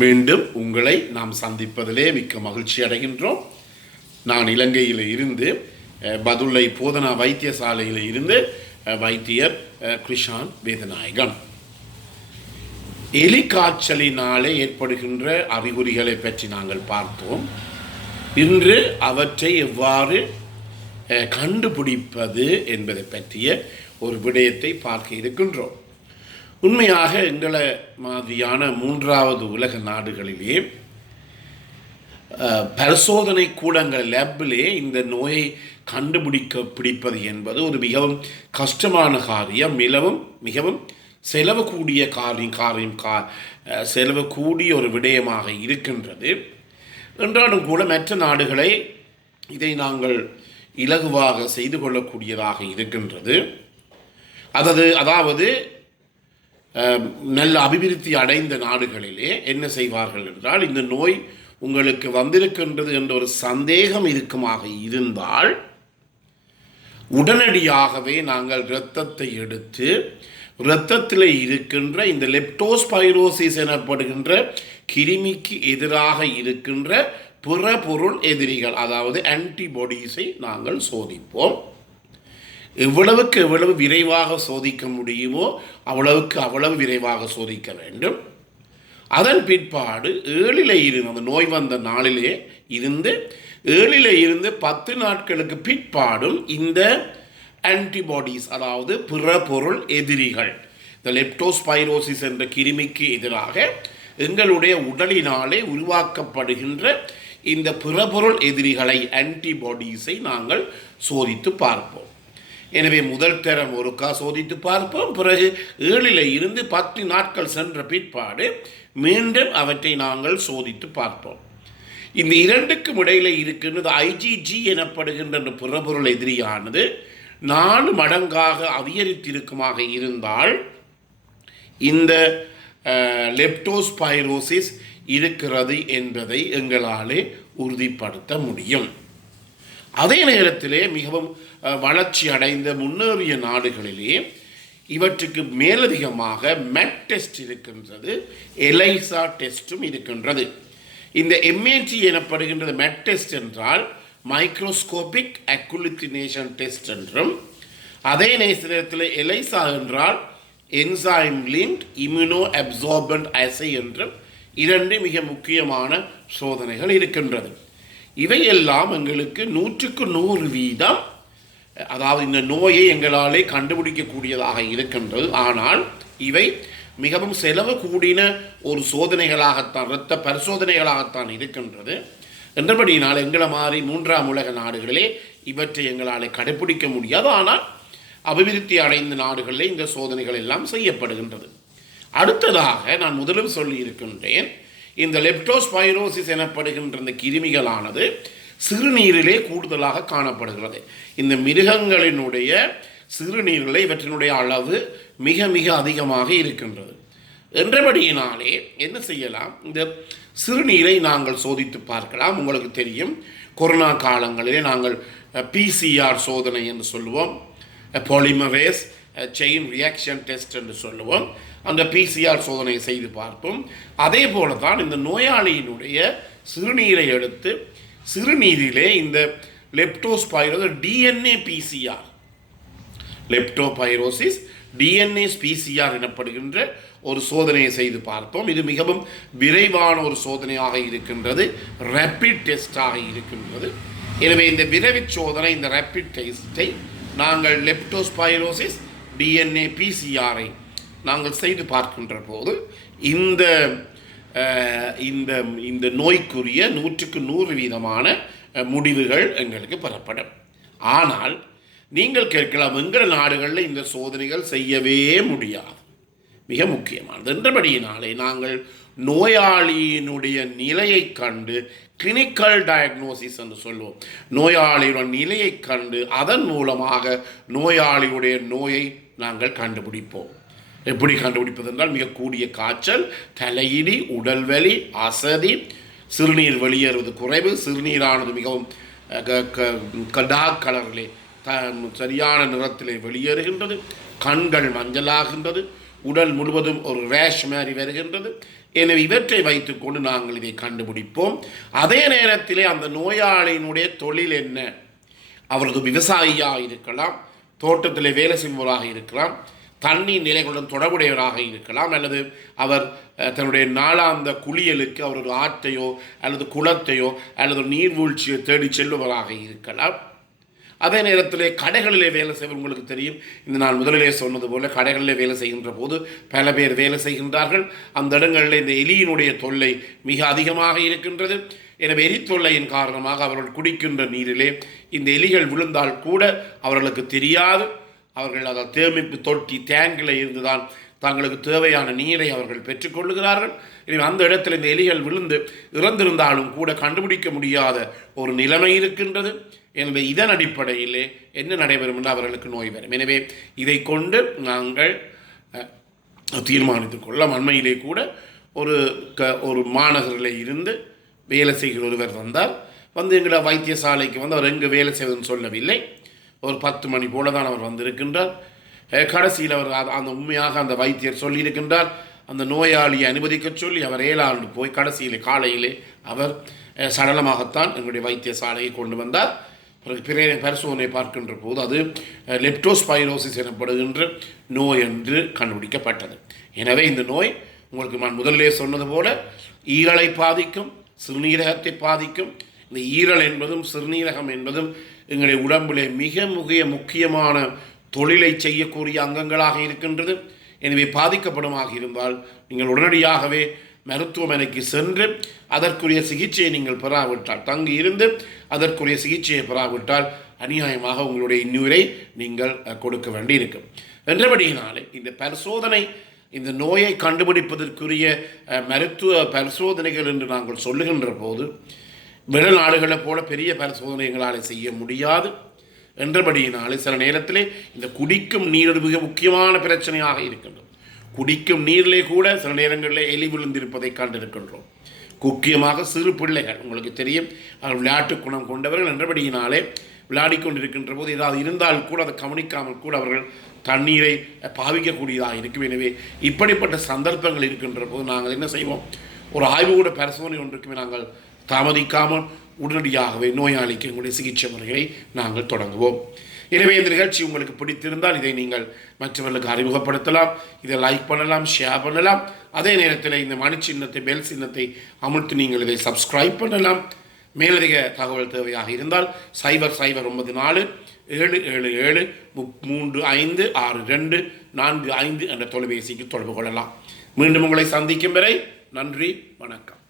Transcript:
மீண்டும் உங்களை நாம் சந்திப்பதிலே மிக்க மகிழ்ச்சி அடைகின்றோம். நான் இலங்கையில் இருந்து பதுளை போதனா வைத்தியசாலையில் இருந்து வைத்தியர் கிருஷான் வேதநாயகம். எலிக்காய்ச்சலினாலே ஏற்படுகின்ற அறிகுறிகளை பற்றி நாங்கள் பார்த்தோம். இன்று அவற்றை எவ்வாறு கண்டுபிடிப்பது என்பதை பற்றிய ஒரு விடயத்தை பார்க்க இருக்கின்றோம். உண்மையாக எங்களை மாதிரியான மூன்றாவது உலக நாடுகளிலே பரிசோதனை கூடங்கள் லேபிலே இந்த நோயை பிடிப்பது என்பது ஒரு மிகவும் கஷ்டமான காரியம், மிகவும் செலவு கூடிய செலவு கூடிய ஒரு விடயமாக இருக்கின்றது. என்றாலும் கூட மற்ற நாடுகளை இதை நாங்கள் இலகுவாக செய்து கொள்ளக்கூடியதாக இருக்கின்றது. அதாவது நல்ல அபிவிருத்தி அடைந்த நாடுகளிலே என்ன செய்வார்கள் என்றால், இந்த நோய் உங்களுக்கு வந்திருக்கின்றது என்ற ஒரு சந்தேகம் இருக்குமாக இருந்தால் உடனடியாகவே நாங்கள் இரத்தத்தை எடுத்து இரத்தத்தில் இருக்கின்ற இந்த லெப்டோஸ்பைரோசிஸ் எனப்படுகின்ற கிருமிக்கு எதிராக இருக்கின்ற பிற பொருள் எதிரிகள், அதாவது ஆன்டிபாடிஸை நாங்கள் சோதிப்போம். எவ்வளவு விரைவாக சோதிக்க முடியுமோ அவ்வளவு விரைவாக சோதிக்க வேண்டும். அதன் பிற்பாடு 7 இருந்து அந்த நோய் வந்த நாளிலே இருந்து 7 10 நாட்களுக்கு பிற்பாடும் இந்த ஆன்டிபாடிஸ், அதாவது பிற பொருள் எதிரிகள், இந்த லெப்டோஸ்பைரோசிஸ் என்ற கிருமிக்கு எதிராக எங்களுடைய உடலினாலே உருவாக்கப்படுகின்ற இந்த பிற பொருள் எதிரிகளை ஆன்டிபாடிஸை நாங்கள் சோதித்து பார்ப்போம். எனவே முதல் தரம் ஒருக்கா சோதித்து பார்ப்போம். பிறகு 7 இருந்து 10 நாட்கள் சென்ற பிற்பாடு மீண்டும் அவற்றை நாங்கள் சோதித்து பார்ப்போம். இந்த இரண்டுக்கும் இடையில இருக்கின்றது ஐஜிஜி எனப்படுகின்ற புறப்பொருள் எதிரியானது 4 மடங்காக அதிகரித்திருக்குமாக இருந்தால் இந்த லெப்டோஸ்பைரோசிஸ் இருக்கிறது என்பதை எங்களாலே உறுதிப்படுத்த முடியும். அதே நேரத்திலே மிகவும் வளர்ச்சி அடைந்த முன்னேறிய நாடுகளிலே இவற்றுக்கு மேலதிகமாக மெட் டெஸ்ட் இருக்கின்றது, எலைசா டெஸ்ட்டும் இருக்கின்றது. இந்த எம்ஏடி எனப்படுகின்றது மெட் டெஸ்ட் என்றால் மைக்ரோஸ்கோபிக் அக்குலினேஷன் டெஸ்ட் என்றும், அதே நேரத்தில் எலைசா என்றால் என்சைம் லிங்க்ட் இம்யூனோ அப்சார்பன்ட் அசை என்றும் 2 மிக முக்கியமான சோதனைகள் இருக்கின்றது. இவையெல்லாம் எங்களுக்கு 100% அதாவது இந்த நோயை எங்களாலே கண்டுபிடிக்கக்கூடியதாக இருக்கின்றது. ஆனால் இவை மிகவும் செலவு கூடின ஒரு சோதனைகளாகத்தான், இரத்த பரிசோதனைகளாகத்தான் இருக்கின்றது. என்றபடியினால் எங்களை மாதிரி 3ஆம் உலக நாடுகளிலே இவற்றை எங்களாலே கடைபிடிக்க முடியாது. ஆனால் அபிவிருத்தி அடைந்த நாடுகளிலே இந்த சோதனைகள் எல்லாம் செய்யப்படுகின்றது. அடுத்ததாக நான் முதலும் சொல்லி இருக்கின்றேன், இந்த லெப்டோஸ்பைரோசிஸ் எனப்படுகின்ற இந்த கிருமிகளானது சிறுநீரிலே கூடுதலாக காணப்படுகிறது. இந்த மிருகங்களினுடைய சிறுநீரிலே இவற்றினுடைய அளவு மிக அதிகமாக இருக்கின்றது. என்றபடியினாலே என்ன செய்யலாம், இந்த சிறுநீரை நாங்கள் சோதித்து பார்க்கலாம். உங்களுக்கு தெரியும், கொரோனா காலங்களிலே நாங்கள் பிசிஆர் சோதனை என்று சொல்லுவோம், பாலிமரேஸ் செயின் ரியாக்ஷன் டெஸ்ட் என்று சொல்லுவோம். அந்த பிசிஆர் சோதனை செய்து பார்ப்போம். அதே போல தான் இந்த நோயாளியினுடைய சிறுநீரை எடுத்து சிறுநீரிலே இந்த leptospirosis DNA PCR, leptospirosis DNA PCR எனப்படுகின்ற ஒரு சோதனையை செய்து பார்ப்போம். இது மிகவும் விரைவான ஒரு சோதனையாக இருக்கின்றது, ரேப்பிட் டெஸ்டாக இருக்கின்றது. எனவே இந்த விரைவு சோதனை, இந்த ரேப்பிட் டெஸ்ட்டை நாங்கள் லெப்டோஸ்பைரோசிஸ் டிஎன்ஏ பிசிஆரை நாங்கள் செய்து பார்க்கின்ற போது இந்த இந்த இந்த நோய்க்குரிய 100% முடிவுகள் எங்களுக்கு பெறப்படும். ஆனால் நீங்கள் கேட்கலாம், எங்கள் நாடுகளில் இந்த சோதனைகள் செய்யவே முடியாது, மிக முக்கியமானது. என்றபடியினாலே நாங்கள் நோயாளியினுடைய நிலையை கண்டு கிளினிக்கல் டயக்னோசிஸ் என்று சொல்லுவோம். நோயாளியுடைய நிலையை கண்டு அதன் மூலமாக நோயாளியுடைய நோயை நாங்கள் கண்டுபிடிப்போம். எப்படி கண்டுபிடிப்பது என்றால், மிக கூடிய காய்ச்சல், தலையிடி, உடல் வலி, அசதி, சிறுநீர் வெளியேறுவது குறைவு, சிறுநீரானது மிகவும் டார்க் கலரிலே சரியான நிறத்திலே வெளியேறுகின்றது, கண்கள் மஞ்சளாகின்றது, உடல் முழுவதும் ஒரு ரேஷ் மாதிரி வருகின்றது, எனவே இவற்றை வைத்துக்கொண்டு நாங்கள் இதை கண்டுபிடிப்போம். அதே நேரத்திலே அந்த நோயாளியினுடைய தொழில் என்ன? அவரது விவசாயியாக இருக்கலாம், தோட்டத்தில் வேலை செய்பவராக இருக்கலாம், தண்ணீர் நிலைகளுடன் தொடர்புடையவராக இருக்கலாம், அல்லது அவர் தன்னுடைய நாளாந்த குளியலுக்கு அவர் ஒரு ஆற்றையோ அல்லது குளத்தையோ அல்லது நீர்வீழ்ச்சியோ தேடி செல்பவராக இருக்கலாம். அதே நேரத்தில் கடைகளிலே வேலை செய்வது உங்களுக்கு தெரியும். இந்த நான் முதலிலே சொன்னது போல கடைகளிலே வேலை செய்கின்ற போது பல பேர் வேலை செய்கின்றார்கள். அந்த இடங்களில் இந்த எலியினுடைய தொல்லை மிக அதிகமாக இருக்கின்றது. எனவே எலி தொல்லையின் காரணமாக அவர்கள் குடிக்கின்ற நீரிலே இந்த எலிகள் விழுந்தால் கூட அவர்களுக்கு தெரியாது. அவர்கள் அதை சேமிப்பு தொட்டி டேங்கில் இருந்துதான் தங்களுக்கு தேவையான நீரை அவர்கள் பெற்றுக்கொள்ளுகிறார்கள். எனவே அந்த இடத்தில் இந்த எலிகள் விழுந்து இறந்திருந்தாலும் கூட கண்டுபிடிக்க முடியாத ஒரு நிலைமை இருக்கின்றது. எனவே இதன் அடிப்படையிலே என்ன நடைபெறும் என்று அவர்களுக்கு நோய் வரும். எனவே இதை கொண்டு நாங்கள் தீர்மானித்துக் கொள்ள அண்மையிலே கூட ஒரு மாநகரில் இருந்து வேலை செய்கிற ஒருவர் வந்தார். எங்களை வைத்தியசாலைக்கு அவர் எங்கே வேலை செய்வதுன்னு சொல்லவில்லை. ஒரு 10 மணி போல தான் அவர் வந்திருக்கின்றார். கடைசியில் அவர் அந்த உண்மையாக அந்த வைத்தியர் சொல்லியிருக்கின்றார். அந்த நோயாளியை அனுமதிக்க சொல்லி அவர் 7 ஆண்டு போய் கடைசியில் காலையிலே அவர் சடலமாகத்தான் எங்களுடைய வைத்தியசாலையை கொண்டு வந்தார். பிறகு பரிசோதனை பார்க்கின்ற போது அது லெப்டோஸ்பைரோசிஸ் எனப்படுகின்ற நோய் என்று கண்டுபிடிக்கப்பட்டது. எனவே இந்த நோய் உங்களுக்கு நான் முதல்லே சொன்னது போல ஈரலை பாதிக்கும், சிறுநீரகத்தை பாதிக்கும். இந்த ஈரல் என்பதும் சிறுநீரகம் என்பதும் எங்களுடைய உடம்பிலே மிக முக்கியமான தொழிலை செய்யக்கூடிய அங்கங்களாக இருக்கின்றது. எனவே பாதிக்கப்படுமாக இருந்தால் நீங்கள் உடனடியாகவே மருத்துவமனைக்கு சென்று அதற்குரிய சிகிச்சையை நீங்கள் பெறாவிட்டால், தங்கி இருந்து அதற்குரிய சிகிச்சையை பெறாவிட்டால் அநியாயமாக உங்களுடைய இன்னுயிரை நீங்கள் கொடுக்க வேண்டி இருக்கும். என்றபடியினாலே இந்த பரிசோதனை, இந்த நோயை கண்டுபிடிப்பதற்குரிய மருத்துவ பரிசோதனைகள் என்று நாங்கள் சொல்லுகின்ற போது வெளிநாடுகளைப் போல பெரிய பரிசோதனைகளால் செய்ய முடியாது. என்றபடியினாலே சில நேரத்திலே இந்த குடிக்கும் நீர் மிக முக்கியமான பிரச்சனையாக இருக்கின்றது. குடிக்கும் நீரிலே கூட சில நேரங்களில் எலி விழுந்திருப்பதை கண்டிருக்கின்றோம். முக்கியமாக சிறு பிள்ளைகள், உங்களுக்கு தெரியும், விளையாட்டு குணம் கொண்டவர்கள். என்றபடியினாலே விளையாடிக்கொண்டிருக்கின்ற போது ஏதாவது இருந்தால் கூட அதை கவனிக்காமல் கூட அவர்கள் தண்ணீரை பாவிக்கக்கூடியதாக இருக்கும். எனவே இப்படிப்பட்ட சந்தர்ப்பங்கள் இருக்கின்ற போது நாங்கள் என்ன செய்வோம்? ஒரு ஆய்வு கூட பரிசோதனை ஒன்றுக்குமே நாங்கள் தாமதிக்காமல் உடனடியாகவே நோயாளிக்கு எங்களுடைய சிகிச்சை முறைகளை நாங்கள் தொடங்குவோம். எனவே இந்த நிகழ்ச்சி உங்களுக்கு பிடித்திருந்தால் இதை நீங்கள் மற்றவர்களுக்கு அறிமுகப்படுத்தலாம், இதை லைக் பண்ணலாம், ஷேர் பண்ணலாம். அதே நேரத்தில் இந்த மணி சின்னத்தை, பெல் சின்னத்தை அமுழ்த்து நீங்கள் இதை சப்ஸ்கிரைப் பண்ணலாம். மேலதிக தகவல் தேவையாக இருந்தால் 0094 777 356245 என்ற தொலைபேசிக்கு தொடர்பு கொள்ளலாம். மீண்டும் உங்களை சந்திக்கும் வரை நன்றி, வணக்கம்.